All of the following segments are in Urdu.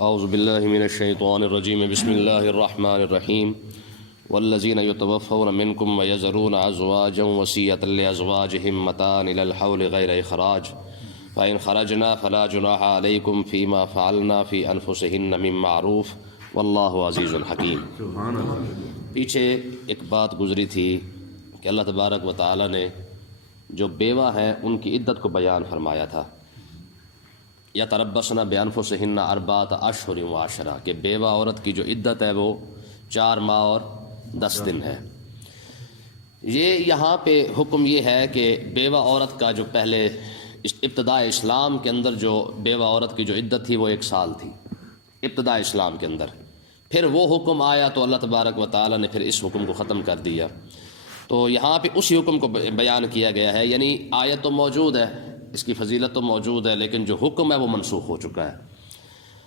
اعوذ باللہ من الشیطان الرجیم بسم اللہ الرحمن الرحیم والذین یتوفون منکم ویذرون ازواجا وصیۃ لازواجہم متاعا الی الحول غیر اخراج فإن خرجنا فلا جناح علیکم فیما فعلنا فی انفسہن من معروف واللہ عزیز حکیم۔ پیچھے ایک بات گزری تھی کہ اللہ تبارک و تعالی نے جو بیوہ ہیں ان کی عدت کو بیان فرمایا تھا، یتربصن بانفسہن اربعۃ اشہر وعشرہ، کہ بیوہ عورت کی جو عدت ہے وہ 4 ماہ اور 10 دن ہے۔ یہ یہاں پہ حکم یہ ہے کہ بیوہ عورت کا جو پہلے ابتداء اسلام کے اندر جو بیوہ عورت کی جو عدت تھی وہ 1 سال تھی ابتداء اسلام کے اندر، پھر وہ حکم آیا تو اللہ تبارک و تعالی نے پھر اس حکم کو ختم کر دیا، تو یہاں پہ اسی حکم کو بیان کیا گیا ہے۔ یعنی آیت تو موجود ہے، اس کی فضیلت تو موجود ہے، لیکن جو حکم ہے وہ منسوخ ہو چکا ہے۔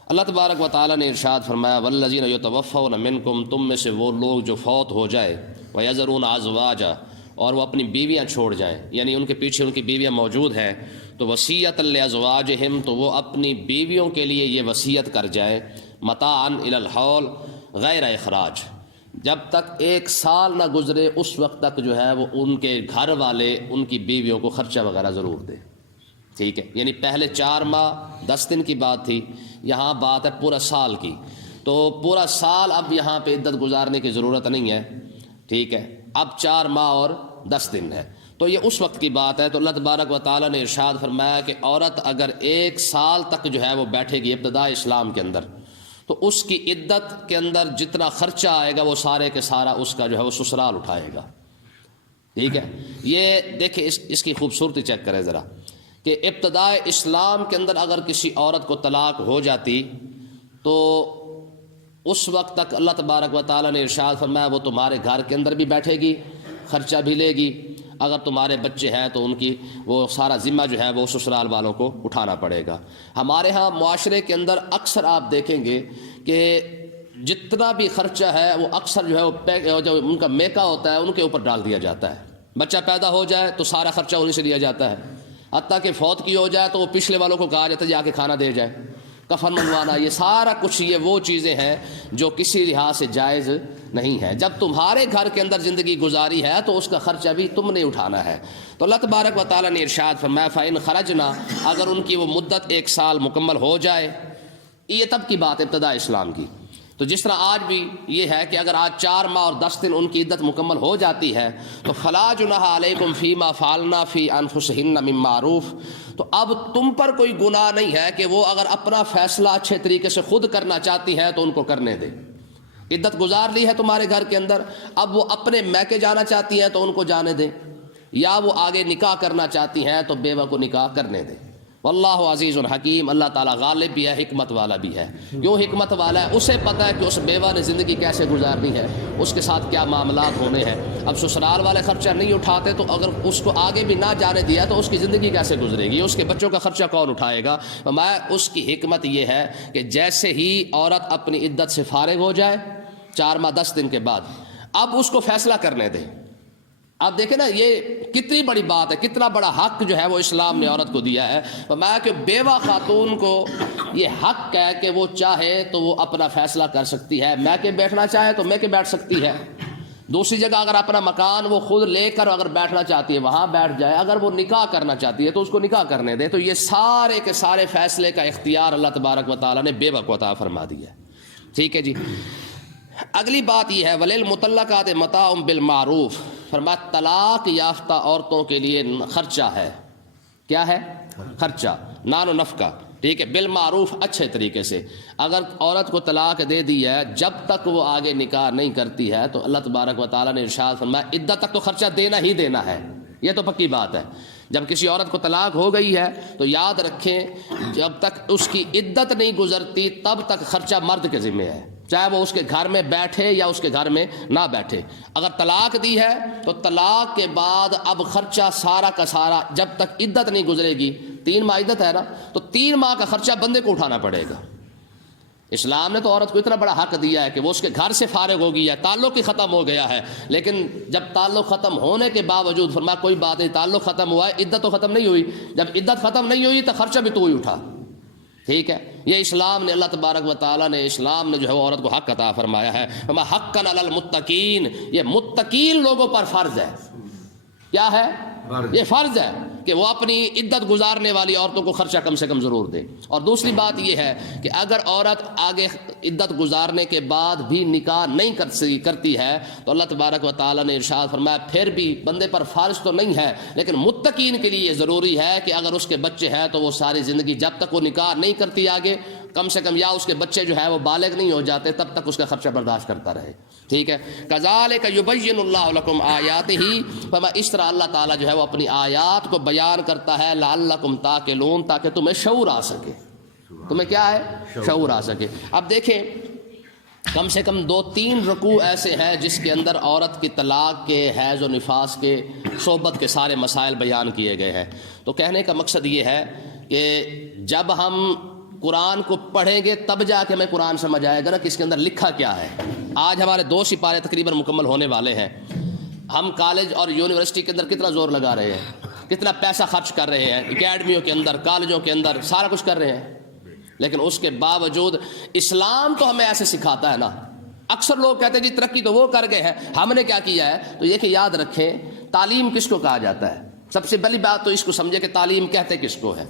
اللہ تبارک و تعالی نے ارشاد فرمایا والذین یتوفون منکم، تم میں سے وہ لوگ جو فوت ہو جائے، ویذرون ازواجا، اور وہ اپنی بیویاں چھوڑ جائیں، یعنی ان کے پیچھے ان کی بیویاں موجود ہیں، تو وصیۃ لازواجہم، تو وہ اپنی بیویوں کے لیے یہ وصیت کر جائیں، متاعا الی الحول غیر اخراج، جب تک 1 سال نہ گزرے اس وقت تک جو ہے وہ ان کے گھر والے ان کی بیویوں کو خرچہ وغیرہ ضرور دیں، ٹھیک ہے۔ یعنی پہلے 4 ماہ 10 دن کی بات تھی، یہاں بات ہے پورا سال کی، تو پورا سال اب یہاں پہ عدت گزارنے کی ضرورت نہیں ہے، ٹھیک ہے، اب 4 ماہ اور 10 دن ہے، تو یہ اس وقت کی بات ہے۔ تو اللہ تبارک و تعالیٰ نے ارشاد فرمایا کہ عورت اگر 1 سال تک جو ہے وہ بیٹھے گی ابتداء اسلام کے اندر، تو اس کی عدت کے اندر جتنا خرچہ آئے گا وہ سارے کے سارا اس کا جو ہے وہ سسرال اٹھائے گا، ٹھیک ہے۔ یہ دیکھیں اس کی خوبصورتی چیک کریں ذرا، کہ ابتداء اسلام کے اندر اگر کسی عورت کو طلاق ہو جاتی تو اس وقت تک اللہ تبارک و تعالیٰ نے ارشاد فرمایا وہ تمہارے گھر کے اندر بھی بیٹھے گی، خرچہ بھی لے گی، اگر تمہارے بچے ہیں تو ان کی وہ سارا ذمہ جو ہے وہ سسرال والوں کو اٹھانا پڑے گا۔ ہمارے ہاں معاشرے کے اندر اکثر آپ دیکھیں گے کہ جتنا بھی خرچہ ہے وہ اکثر جو ہے وہ جو ان کا میکا ہوتا ہے ان کے اوپر ڈال دیا جاتا ہے۔ بچہ پیدا ہو جائے تو سارا خرچہ انہیں سے لیا جاتا ہے، حتیٰ کہ فوت کی ہو جائے تو وہ پچھلے والوں کو کہا جاتا ہے جا کے کھانا دے جائے، کفن منگوانا، یہ سارا کچھ یہ وہ چیزیں ہیں جو کسی لحاظ سے جائز نہیں ہے۔ جب تمہارے گھر کے اندر زندگی گزاری ہے تو اس کا خرچہ بھی تم نے اٹھانا ہے۔ تو اللہ تبارک و تعالیٰ نے ارشاد فرمایا فَإِنْ خَرَجْنَا، اگر ان کی وہ مدت 1 سال مکمل ہو جائے، یہ تب کی بات ابتداء اسلام کی، تو جس طرح آج بھی یہ ہے کہ اگر آج 4 ماہ اور 10 دن ان کی عدت مکمل ہو جاتی ہے تو فَلَا جُنَاحَ عَلَيْكُمْ فِي مَا فَعَلْنَا فِي أَنفُسِهِنَّ مِن مَّعْرُوف، تو اب تم پر کوئی گناہ نہیں ہے کہ وہ اگر اپنا فیصلہ اچھے طریقے سے خود کرنا چاہتی ہیں تو ان کو کرنے دیں۔ عدت گزار لی ہے تمہارے گھر کے اندر، اب وہ اپنے میکے جانا چاہتی ہیں تو ان کو جانے دیں، یا وہ آگے نکاح کرنا چاہتی ہیں تو بیوہ کو نکاح کرنے دیں۔ واللہ عزیز الحکیم، اللہ تعالیٰ غالب بھی ہے، حکمت والا بھی ہے۔ کیوں حکمت والا ہے؟ اسے پتہ ہے کہ اس بیوہ نے زندگی کیسے گزارنی ہے، اس کے ساتھ کیا معاملات ہونے ہیں۔ اب سسرال والے خرچہ نہیں اٹھاتے تو اگر اس کو آگے بھی نہ جانے دیا تو اس کی زندگی کیسے گزرے گی، اس کے بچوں کا خرچہ کون اٹھائے گا؟ میں اس کی حکمت یہ ہے کہ جیسے ہی عورت اپنی عدت سے فارغ ہو جائے 4 ماہ 10 دن کے بعد، اب اس کو فیصلہ کرنے دیں۔ اب دیکھیں نا یہ کتنی بڑی بات ہے، کتنا بڑا حق جو ہے وہ اسلام نے عورت کو دیا ہے۔ فرمایا کہ بیوہ خاتون کو یہ حق ہے کہ وہ چاہے تو وہ اپنا فیصلہ کر سکتی ہے، میکے بیٹھنا چاہے تو میکے بیٹھ سکتی ہے، دوسری جگہ اگر اپنا مکان وہ خود لے کر اگر بیٹھنا چاہتی ہے وہاں بیٹھ جائے، اگر وہ نکاح کرنا چاہتی ہے تو اس کو نکاح کرنے دے۔ تو یہ سارے کے سارے فیصلے کا اختیار اللہ تبارک و تعالیٰ نے بیوہ کو عطا فرما دیا ہے، ٹھیک ہے جی۔ اگلی بات یہ ہے وَلِلْمُطَلَّقَاتِ مَتَاعٌ بِالْمَعْرُوف، فرمایا طلاق یافتہ عورتوں کے لیے خرچہ ہے، کیا ہے؟ خرچہ، نان و نفقہ، ٹھیک ہے، بالمعروف، اچھے طریقے سے۔ اگر عورت کو طلاق دے دی ہے جب تک وہ آگے نکاح نہیں کرتی ہے تو اللہ تبارک و تعالیٰ نے ارشاد فرمایا عدت تک تو خرچہ دینا ہی دینا ہے، یہ تو پکی بات ہے۔ جب کسی عورت کو طلاق ہو گئی ہے تو یاد رکھیں جب تک اس کی عدت نہیں گزرتی تب تک خرچہ مرد کے ذمہ ہے، چاہے وہ اس کے گھر میں بیٹھے یا اس کے گھر میں نہ بیٹھے۔ اگر طلاق دی ہے تو طلاق کے بعد اب خرچہ سارا کا سارا جب تک عدت نہیں گزرے گی، 3 ماہ عدت ہے نا، تو 3 ماہ کا خرچہ بندے کو اٹھانا پڑے گا۔ اسلام نے تو عورت کو اتنا بڑا حق دیا ہے کہ وہ اس کے گھر سے فارغ ہو گئی ہے، تعلق ہی ختم ہو گیا ہے، لیکن جب تعلق ختم ہونے کے باوجود فرمایا کوئی بات نہیں، تعلق ختم ہوا ہے، عدت تو ختم نہیں ہوئی، جب عدت ختم نہیں ہوئی تو خرچہ بھی تو ہی اٹھا، ٹھیک ہے، یہ اسلام نے، اللہ تبارک و تعالیٰ نے، اسلام نے جو ہے وہ عورت کو حق عطا فرمایا ہے. وما حقا علی المتقین، یہ متقین لوگوں پر فرض ہے. کیا ہے؟ یہ فرض ہے کہ وہ اپنی عدت گزارنے والی عورتوں کو خرچہ کم سے کم ضرور دے. اور دوسری بات یہ ہے کہ اگر عورت آگے عدت گزارنے کے بعد بھی نکاح نہیں کرتی ہے تو اللہ تبارک و تعالیٰ نے ارشاد فرمایا پھر بھی بندے پر فرض تو نہیں ہے، لیکن متقین کے لیے یہ ضروری ہے کہ اگر اس کے بچے ہیں تو وہ ساری زندگی جب تک وہ نکاح نہیں کرتی آگے، کم سے کم یا اس کے بچے جو ہے وہ بالغ نہیں ہو جاتے تب تک اس کا خرچہ برداشت کرتا رہے. ٹھیک ہے، کذالک یبین اللہ لکم آیاتہ، اس طرح اللہ تعالیٰ جو ہے وہ اپنی آیات کو بیان کرتا ہے، لعلکم تعقلون، تاکہ تمہیں شعور آ سکے. تمہیں کیا ہے؟ شعور آ سکے. اب دیکھیں کم سے کم 2-3 رکوع ایسے ہیں جس کے اندر عورت کی طلاق کے، حیض و نفاس کے، صحبت کے سارے مسائل بیان کیے گئے ہیں. تو کہنے کا مقصد یہ ہے کہ جب ہم قرآن کو پڑھیں گے تب جا کے ہمیں قرآن سمجھ آئے گا نا کہ اس کے اندر لکھا کیا ہے. آج ہمارے 2 سپارے تقریباً مکمل ہونے والے ہیں. ہم کالج اور یونیورسٹی کے اندر کتنا زور لگا رہے ہیں، کتنا پیسہ خرچ کر رہے ہیں، اکیڈمیوں کے اندر، کالجوں کے اندر، سارا کچھ کر رہے ہیں، لیکن اس کے باوجود اسلام تو ہمیں ایسے سکھاتا ہے نا. اکثر لوگ کہتے ہیں جی ترقی تو وہ کر گئے ہیں، ہم نے کیا کیا ہے. تو یہ کہ یاد رکھیں تعلیم کس کو کہا جاتا ہے. سب سے پہلی بات تو اس کو سمجھے کہ تعلیم کہتے کس کو ہے،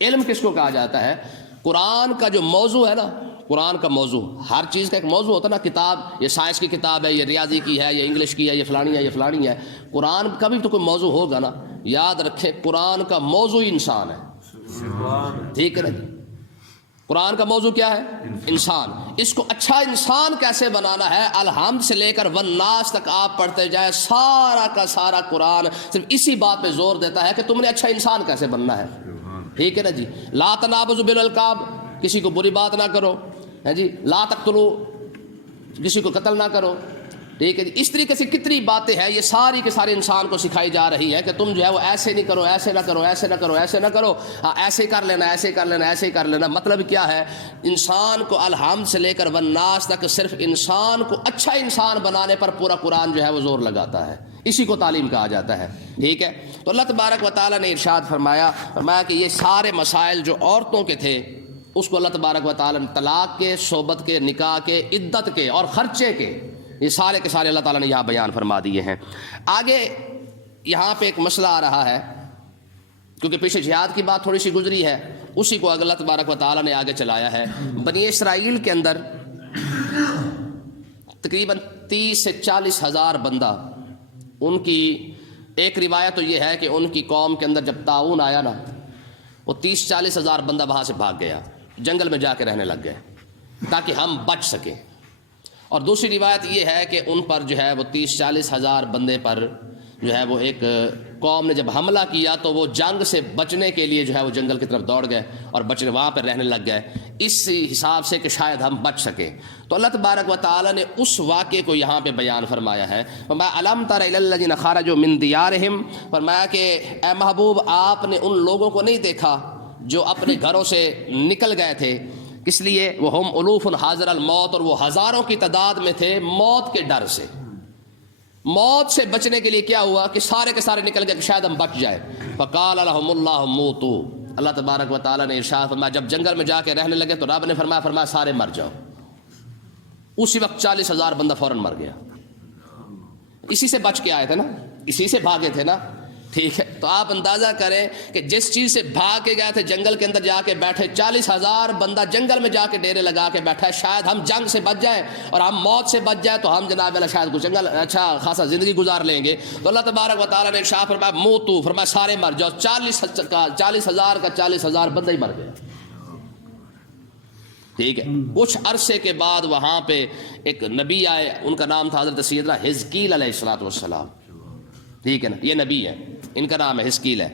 علم کس کو کہا جاتا ہے. قرآن کا جو موضوع ہے نا، قرآن کا موضوع، ہر چیز کا ایک موضوع ہوتا ہے نا. کتاب، یہ سائنس کی کتاب ہے، یہ ریاضی کی ہے، یہ انگلش کی ہے، یہ فلانی ہے، یہ فلانی ہے. قرآن کا بھی تو کوئی موضوع ہوگا نا. یاد رکھیں قرآن کا موضوع انسان ہے. ٹھیک ہے نا جی، قرآن کا موضوع کیا ہے؟ انسان. اس کو اچھا انسان کیسے بنانا ہے، الحمد سے لے کر والناس تک آپ پڑھتے جائیں، سارا کا سارا قرآن صرف اسی بات پہ زور دیتا ہے کہ تم نے اچھا انسان کیسے بننا ہے. ٹھیک ہے نا جی. لا تنابزوا بالالقاب، کسی کو بری بات نہ کرو، ہے جی. لا تقتلوا، کسی کو قتل نہ کرو. ٹھیک ہے جی. اس طریقے سے کتنی باتیں ہیں، یہ ساری کے سارے انسان کو سکھائی جا رہی ہے کہ تم جو ہے وہ ایسے نہیں کرو، ایسے نہ کرو، ایسے نہ کرو، ایسے نہ کرو، ہاں ایسے کر لینا، ایسے کر لینا، ایسے کر لینا. مطلب کیا ہے، انسان کو الحمد سے لے کر والناس تک صرف انسان کو اچھا انسان بنانے پر پورا قرآن جو ہے وہ زور لگاتا ہے. اسی کو تعلیم کہا جاتا ہے. ٹھیک ہے. تو اللہ تبارک و تعالیٰ نے ارشاد فرمایا کہ یہ سارے مسائل جو عورتوں کے تھے اس کو اللہ تبارک و تعالیٰ نے طلاق کے، صحبت کے، نکاح کے، عدت کے اور خرچے کے، یہ سارے کے سارے اللہ تعالیٰ نے یہاں بیان فرما دیے ہیں. آگے یہاں پہ ایک مسئلہ آ رہا ہے، کیونکہ پیچھے جہاد کی بات تھوڑی سی گزری ہے، اسی کو اللہ تبارک و تعالیٰ نے آگے چلایا ہے. بنی اسرائیل کے اندر تقریباً 30 سے 40 ہزار بندہ، ان کی ایک روایت تو یہ ہے کہ ان کی قوم کے اندر جب طاعون آیا نا، وہ 30-40 ہزار بندہ وہاں سے بھاگ گیا، جنگل میں جا کے رہنے لگ گئے تاکہ ہم بچ سکیں. اور دوسری روایت یہ ہے کہ ان پر جو ہے وہ 30-40 ہزار بندے پر جو ہے وہ ایک قوم نے جب حملہ کیا تو وہ جنگ سے بچنے کے لیے جو ہے وہ جنگل کی طرف دوڑ گئے اور بچنے وہاں پہ رہنے لگ گئے، اس حساب سے کہ شاید ہم بچ سکیں. تو اللہ تبارک و تعالیٰ نے اس واقعے کو یہاں پہ بیان فرمایا ہے. فرمایا الم تر الی الذین خرجوا من دیارہم، فرمایا کہ اے محبوب آپ نے ان لوگوں کو نہیں دیکھا جو اپنے گھروں سے نکل گئے تھے. کس لیے؟ وہ ہم الوف حاضر الموت، اور وہ ہزاروں کی تعداد میں تھے موت کے ڈر سے. موت سے بچنے کے لیے کیا ہوا کہ سارے کے سارے نکل گئے کہ شاید ہم بچ جائے. فقال لهم اللہ موتوا، اللہ تبارک و تعالیٰ نے ارشاد فرمایا جب جنگل میں جا کے رہنے لگے تو رب نے فرمایا سارے مر جاؤ. اسی وقت 40 ہزار بندہ فوراً مر گیا. اسی سے بچ کے آئے تھے نا، اسی سے بھاگے تھے نا. ٹھیک ہے. تو آپ اندازہ کریں کہ جس چیز سے بھاگ کے گئے تھے جنگل کے اندر جا کے بیٹھے، 40 ہزار بندہ جنگل میں جا کے ڈیرے لگا کے بیٹھا ہے، شاید ہم جنگ سے بچ جائیں اور ہم موت سے بچ جائیں تو ہم جناب اللہ شاید کچھ جنگل اچھا خاصا زندگی گزار لیں گے. تو اللہ تبارک و تعالیٰ نے ارشاد فرمایا موتو، فرمایا سارے مر جاؤ. 40 ہزار کا 40 ہزار بندہ ہی مر گیا. ٹھیک ہے. کچھ عرصے کے بعد وہاں پہ ایک نبی آئے، ان کا نام تھا حضرت سیدنا حزقیل علیہ الصلوۃ والسلام. ٹھیک ہے نا، یہ نبی ہے، ان کا نام ہے حزقیل ہے.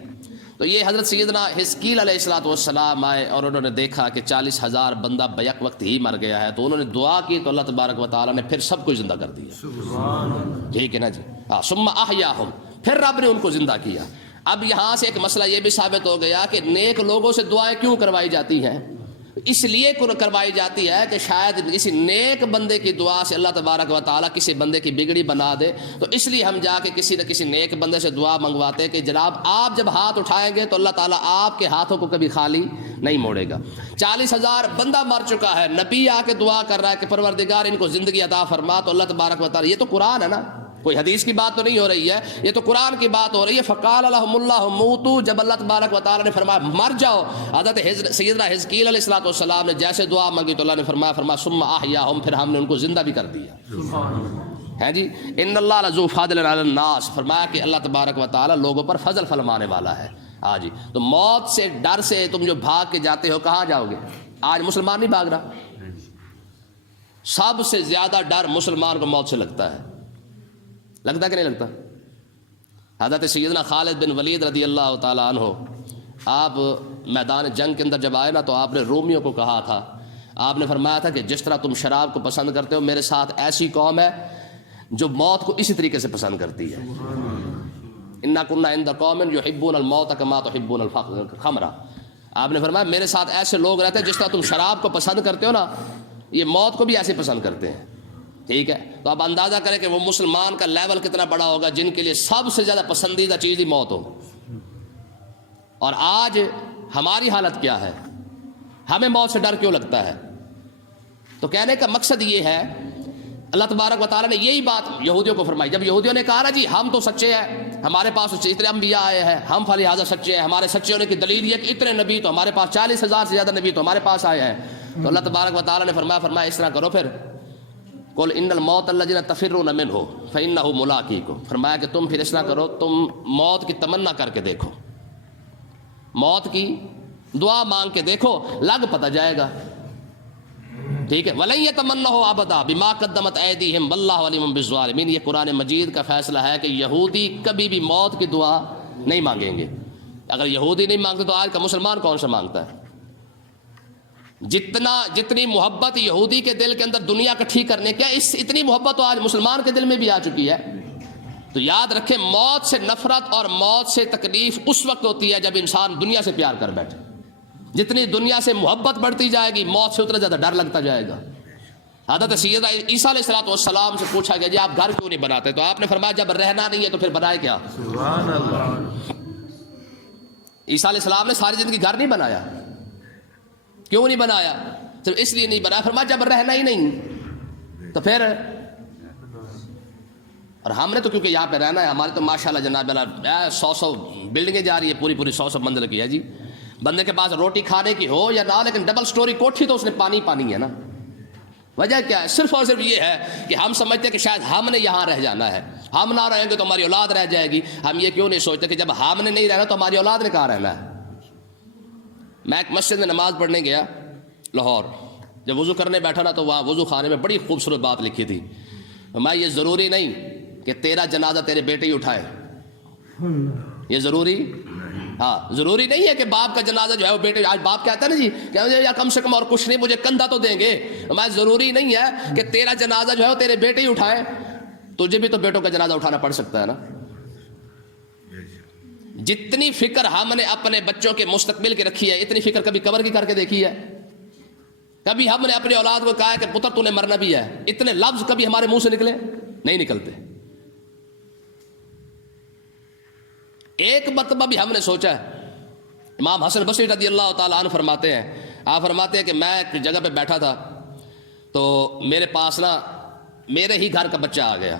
تو یہ حضرت سیدنا حزقیل علیہ الصلوۃ والسلام آئے اور انہوں نے دیکھا کہ 40 ہزار بندہ بیک وقت ہی مر گیا ہے. تو انہوں نے دعا کی تو اللہ تبارک و تعالیٰ نے پھر سب کو زندہ کر دیا. ٹھیک ہے نا جی. ثم احیاہم، پھر رب نے ان کو زندہ کیا. اب یہاں سے ایک مسئلہ یہ بھی ثابت ہو گیا کہ نیک لوگوں سے دعائیں کیوں کروائی جاتی ہیں. اس لیے کروائی جاتی ہے کہ شاید کسی نیک بندے کی دعا سے اللہ تبارک و تعالیٰ کسی بندے کی بگڑی بنا دے، تو اس لیے ہم جا کے کسی نہ کسی نیک بندے سے دعا منگواتے ہیں کہ جناب آپ جب ہاتھ اٹھائیں گے تو اللہ تعالیٰ آپ کے ہاتھوں کو کبھی خالی نہیں موڑے گا۔ 40,000 بندہ مر چکا ہے، نبی آ کے دعا کر رہا ہے کہ پروردگار ان کو زندگی عطا فرما، تو اللہ تبارک و تعالیٰ، یہ تو قرآن ہے نا، کوئی حدیث کی بات تو نہیں ہو رہی ہے، یہ تو قرآن کی بات ہو رہی ہے۔ فقال لهم اللہ موتوا، جب اللہ تبارک و تعالیٰ نے فرمایا مر جاؤ، حضرت سیدنا حزقیل علیہ الصلوۃ والسلام نے جیسے دعا مانگی تو اللہ نے فرمایا ثم احیاہم، پھر ہم نے ان کو زندہ بھی کر دیا۔ ہے جی، ان اللہ لذو فضل علی الناس، فرمایا کہ اللہ تبارک و تعالیٰ لوگوں پر فضل فرمانے والا ہے۔ ہاں جی، تو موت سے ڈر سے تم جو بھاگ کے جاتے ہو، کہاں جاؤ گے؟ آج مسلمان نہیں بھاگ رہا، سب سے زیادہ ڈر مسلمان کو موت سے لگتا ہے، لگتا کہ نہیں لگتا؟ حضرت سیدنا خالد بن ولید رضی اللہ تعالیٰ عنہ، آپ میدان جنگ کے اندر جب آئے نا تو آپ نے رومیوں کو کہا تھا، آپ نے فرمایا تھا کہ جس طرح تم شراب کو پسند کرتے ہو، میرے ساتھ ایسی قوم ہے جو موت کو اسی طریقے سے پسند کرتی ہے۔ انا کنا عند قوم یحبون الموت کما تحبون الخمر، آپ نے فرمایا میرے ساتھ ایسے لوگ رہتے ہیں جس طرح تم شراب کو پسند کرتے ہو نا، یہ موت کو بھی ایسے پسند کرتے ہیں۔ ٹھیک ہے، تو آپ اندازہ کریں کہ وہ مسلمان کا لیول کتنا بڑا ہوگا جن کے لیے سب سے زیادہ پسندیدہ چیز ہی موت ہو۔ اور آج ہماری حالت کیا ہے؟ ہمیں موت سے ڈر کیوں لگتا ہے؟ تو کہنے کا مقصد یہ ہے، اللہ تبارک و تعالیٰ نے یہی بات یہودیوں کو فرمائی۔ جب یہودیوں نے کہا نا جی ہم تو سچے ہیں، ہمارے پاس اتنے انبیاء آئے ہیں، ہم فلہذا سچے ہیں، ہمارے سچے ہونے کی دلیل یہ کہ اتنے نبی تو ہمارے پاس، 40,000 سے زیادہ نبی تو ہمارے پاس آئے ہیں، تو اللہ تبارک و تعالیٰ نے فرمایا اس طرح کرو پھر، قل ان الموت الذین تفرون منہ فانہ ملاقیکم، فرمایا کہ تم پھر اس طرح کرو، تم موت کی تمنا کر کے دیکھو، موت کی دعا مانگ کے دیکھو، لگ پتہ جائے گا۔ ٹھیک ہے، وَلَن يَتَمَنَّهُ أَبَدًا بِمَا قَدَّمَتْ أَيْدِيهِمْ وَاللَّهُ عَلِيمٌ بِالظَّالِمِينَ، یہ قرآن مجید کا فیصلہ ہے کہ یہودی کبھی بھی موت کی دعا نہیں مانگیں گے۔ اگر یہودی نہیں مانگتے تو آج کا مسلمان کون سا مانگتا ہے؟ جتنی محبت یہودی کے دل کے اندر دنیا اکٹھی کرنے کیا، اتنی محبت تو آج مسلمان کے دل میں بھی آ چکی ہے۔ تو یاد رکھیں، موت سے نفرت اور موت سے تکلیف اس وقت ہوتی ہے جب انسان دنیا سے پیار کر بیٹھے۔ جتنی دنیا سے محبت بڑھتی جائے گی، موت سے اتنا زیادہ ڈر لگتا جائے گا۔ حضرت سیدنا عیسیٰ علیہ السلام سے پوچھا گیا جی آپ گھر کیوں نہیں بناتے؟ تو آپ نے فرمایا جب رہنا نہیں ہے تو پھر بنائے کیا؟ سبحان اللہ۔ عیسیٰ علیہ السلام نے ساری زندگی گھر نہیں بنایا، کیوں نہیں بنایا؟ صرف اس لیے نہیں بنایا، فرمایا جب رہنا ہی نہیں تو پھر، اور ہم نے تو کیونکہ یہاں پہ رہنا ہے، ہمارے تو ماشاءاللہ جناب 100 بلڈنگیں جا رہی ہے، پوری 100 منزل کی ہے جی۔ بندے کے پاس روٹی کھانے کی ہو یا نہ، لیکن ڈبل سٹوری کوٹھی تو اس نے پانی ہے نا۔ وجہ کیا ہے؟ صرف اور صرف یہ ہے کہ ہم سمجھتے ہیں کہ شاید ہم نے یہاں رہ جانا ہے، ہم نہ رہیں گے تو ہماری اولاد رہ جائے گی۔ ہم یہ کیوں نہیں سوچتے کہ جب ہم نے نہیں رہنا تو ہماری اولاد نے کہاں رہنا ہے؟ میں ایک مسجد میں نماز پڑھنے گیا لاہور، جب وضو کرنے بیٹھا نا تو وہاں وضو خانے میں بڑی خوبصورت بات لکھی تھی، میں یہ ضروری نہیں کہ تیرا جنازہ تیرے بیٹے ہی اٹھائے، یہ ضروری، ہاں ضروری نہیں ہے کہ باپ کا جنازہ جو ہے وہ بیٹے، آج باپ کہتا ہے نا جی کہ یا کم سے کم اور کچھ نہیں مجھے کندھا تو دیں گے، میں ضروری نہیں ہے کہ تیرا جنازہ جو ہے وہ تیرے بیٹے ہی اٹھائے، تجھے بھی تو بیٹوں کا جنازہ اٹھانا پڑ سکتا ہے نا۔ جتنی فکر ہم نے اپنے بچوں کے مستقبل کی رکھی ہے، اتنی فکر کبھی قبر کی کر کے دیکھی ہے؟ کبھی ہم نے اپنی اولاد کو کہا ہے کہ پتر تو نے مرنا بھی ہے؟ اتنے لفظ کبھی ہمارے منہ سے نکلے؟ نہیں نکلتے۔ ایک مرتبہ بھی ہم نے سوچا ہے؟ امام حسن بصری رضی اللہ تعالیٰ عنہ فرماتے ہیں، آپ فرماتے ہیں کہ میں ایک جگہ پہ بیٹھا تھا تو میرے پاس نا میرے ہی گھر کا بچہ آ گیا،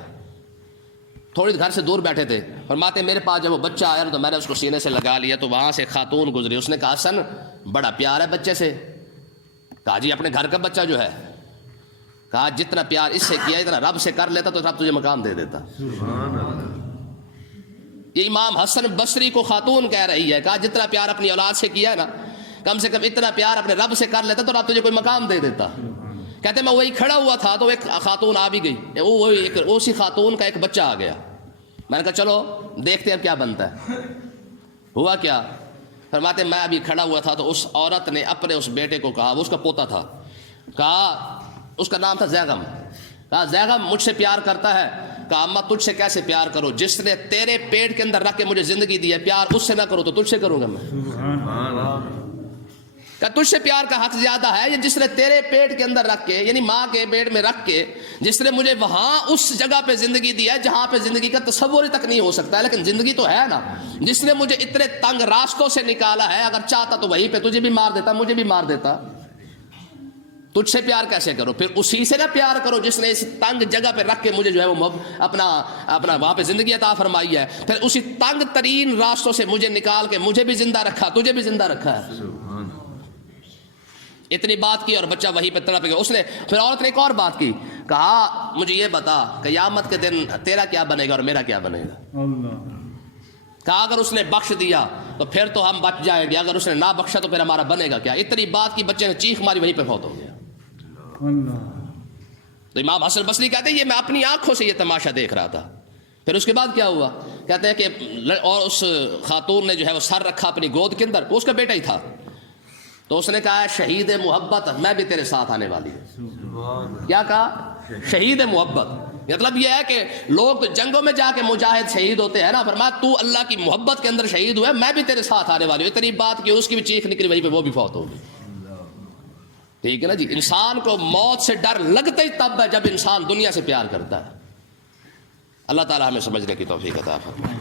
تھوڑی گھر سے دور بیٹھے تھے، فرماتے ہیں میرے پاس جب وہ بچہ آیا تو میں نے اس کو سینے سے لگا لیا، تو وہاں سے خاتون گزری، اس نے کہا حسن بڑا پیار ہے بچے سے۔ کہا جی اپنے گھر کا بچہ جو ہے، کہا جتنا پیار اس سے کیا اتنا رب سے کر لیتا تو رب تجھے مقام دے دیتا۔ یہ امام حسن بصری کو خاتون کہہ رہی ہے، کہا جتنا پیار اپنی اولاد سے کیا ہے نا، کم سے کم اتنا پیار اپنے رب سے کر لیتا تو رب تجھے کوئی مقام دے دیتا۔ کہتے میں وہی کھڑا ہوا تھا تو ایک خاتون آ بھی گئی، اسی خاتون کا ایک بچہ آ گیا، میں نے کہا چلو دیکھتے ہیں اب کیا بنتا ہے۔ ہوا کیا؟ فرماتے میں ابھی کھڑا ہوا تھا تو اس عورت نے اپنے اس بیٹے کو کہا، وہ اس کا پوتا تھا، کہا اس کا نام تھا زیغم، کہا زیغم مجھ سے پیار کرتا ہے؟ کہا اماں تجھ سے کیسے پیار کرو، جس نے تیرے پیٹ کے اندر رکھ کے مجھے زندگی دی ہے، پیار اس سے نہ کرو تو تجھ سے کروں گا میں۔ کہ تجھ سے پیار کا حق زیادہ ہے یہ جس نے تیرے پیٹ کے اندر رکھ کے، یعنی ماں کے پیٹ میں رکھ کے، جس نے مجھے وہاں اس جگہ پہ زندگی دی ہے جہاں پہ زندگی کا تصور تک نہیں ہو سکتا ہے، لیکن زندگی تو ہے نا، جس نے مجھے اتنے تنگ راستوں سے نکالا ہے، اگر چاہتا تو وہیں پہ تجھے بھی مار دیتا، مجھے بھی مار دیتا۔ تجھ سے پیار کیسے کرو؟ پھر اسی سے نہ پیار کرو جس نے اس تنگ جگہ پہ رکھ کے مجھے جو ہے وہ اپنا وہاں پہ زندگی عطا فرمائی ہے، پھر اسی تنگ ترین راستوں سے مجھے نکال کے مجھے بھی زندہ رکھا، تجھے بھی زندہ رکھا ہے۔ اتنی بات کی اور بچہ وہیں پہ تڑپ گیا۔ اس نے پھر عورت نے ایک اور بات کی، کہا مجھے یہ بتا قیامت کے دن تیرا کیا بنے گا اور میرا کیا بنے گا؟ کہا اگر اس نے بخش دیا تو پھر تو ہم بچ جائیں گے، اگر اس نے نہ بخشا تو پھر ہمارا بنے گا کیا؟ اتنی بات کی، بچے نے چیخ ماری، وہیں پہ فوت ہو گیا۔ تو امام حسن بصری کہتے ہیں یہ میں اپنی آنکھوں سے یہ تماشا دیکھ رہا تھا۔ پھر اس کے بعد کیا ہوا؟ کہتے ہیں کہ اور اس خاتون نے جو ہے وہ سر رکھا اپنی گود کے اندر، وہ اس کا بیٹا ہی تھا، تو اس نے کہا شہید محبت میں بھی تیرے ساتھ آنے والی ہوں۔ کیا کہا؟ شہید محبت، مطلب یہ ہے کہ لوگ جنگوں میں جا کے مجاہد شہید ہوتے ہیں نا، فرمایا تو اللہ کی محبت کے اندر شہید ہوئے، میں بھی تیرے ساتھ آنے والی ہوں۔ اتنی بات کی، اس کی بھی چیخ نکلی، وہیں پہ وہ بھی فوت ہو گئی۔ ٹھیک ہے نا جی؟ انسان کو موت سے ڈر لگتا ہی تب ہے جب انسان دنیا سے پیار کرتا ہے۔ اللہ تعالی ہمیں سمجھنے کی توفیق عطا فرمائے۔